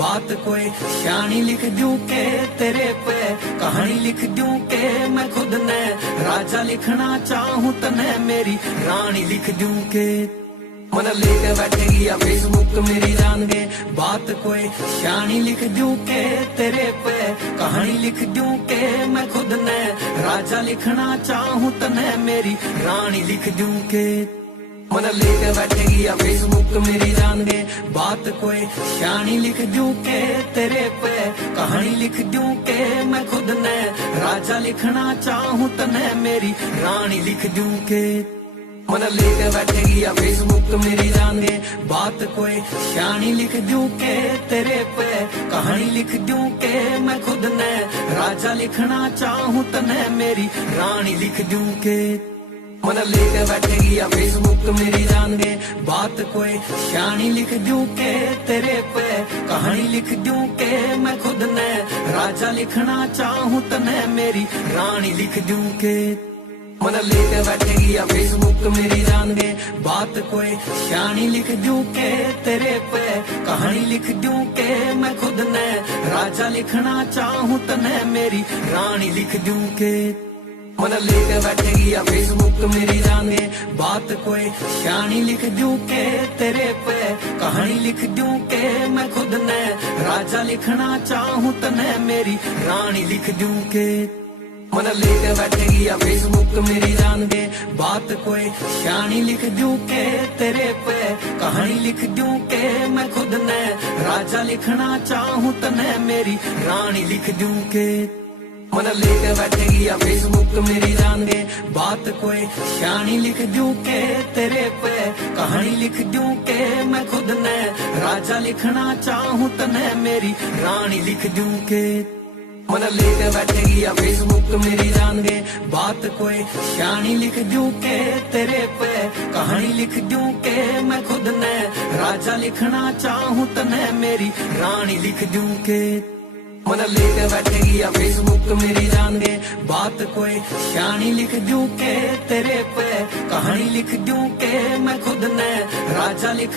बात कोई शानी लिख दूं के तेरे पे कहानी लिख दूं के मैं खुद ने राजा लिखना चाहूं तने मेरी रानी लिख दूं के मन लेके बैठेगी या फेसबुक मेरी जान गे बात कोई शानी लिख दूं के तेरे पे कहानी लिख दूं के मैं खुद ने राजा लिखना चाहूं तने मेरी रानी लिख दूं के मन लेके बैठेगी या फेसबुक मेरी जान गे बात कोई शानी लिख दूं के तेरे पे कहानी लिख दूं के मैं खुद ने राजा लिखना चाहूं तने मेरी रानी लिख दूं के मन लेके बैठेगी या फेसबुक मेरी जान गे बात कोई शानी लिख दूं के तेरे पे कहानी लिख दूं के मैं खुद ने राजा लिखना चाहूं तने मेरी रानी लिख दूं के मन लेके बैठेगी या फेसबुक मेरी जान गे बात कोई शानी लिख दूं के तेरे पे कहानी लिख दूं के मैं खुद ने राजा लिखना चाहूं तने मेरी रानी लिख दूं के मन लेके बैठेगी या फेसबुक मेरी जान गे बात कोई शानी लिख दूं के तेरे पे कहानी लिख दूं के मैं खुद ने राजा लिखना चाहूं तने मेरी रानी लिख दूं के मन लेके बैठेगी या फेसबुक मेरी जान गे बात कोई शानी लिख दूं के तेरे पे कहानी लिख दूं के मैं खुद ने राजा लिखना चाहूं तने मेरी रानी लिख दूं के मन लेके बैठेगी या फेसबुक मेरी जान गे बात कोई शानी लिख दूं के तेरे पे कहानी लिख दूं के मैं खुद ने राजा लिखना चाहूं तने मेरी रानी लिख दूं के मन लेके बैठेगी या फेसबुक मेरी जान गे बात कोई शानी लिख दूं के तेरे पे कहानी लिख दूं के मैं खुद ने राजा लिखना चाहूं तने मेरी रानी लिख दूं के मन लेके बैठेगी या फेसबुक मेरी जान गे बात कोई शानी लिख दूं के तेरे पे कहानी लिख दूं के मैं खुद ने राजा लिखना चाहूं तने मेरी रानी लिख दूं के मन लेके बैठेगी या फेसबुक मेरी जान गे बात कोई शानी लिख दूं के तेरे पे कहानी लिख दूं के मैं खुद ने राजा लिख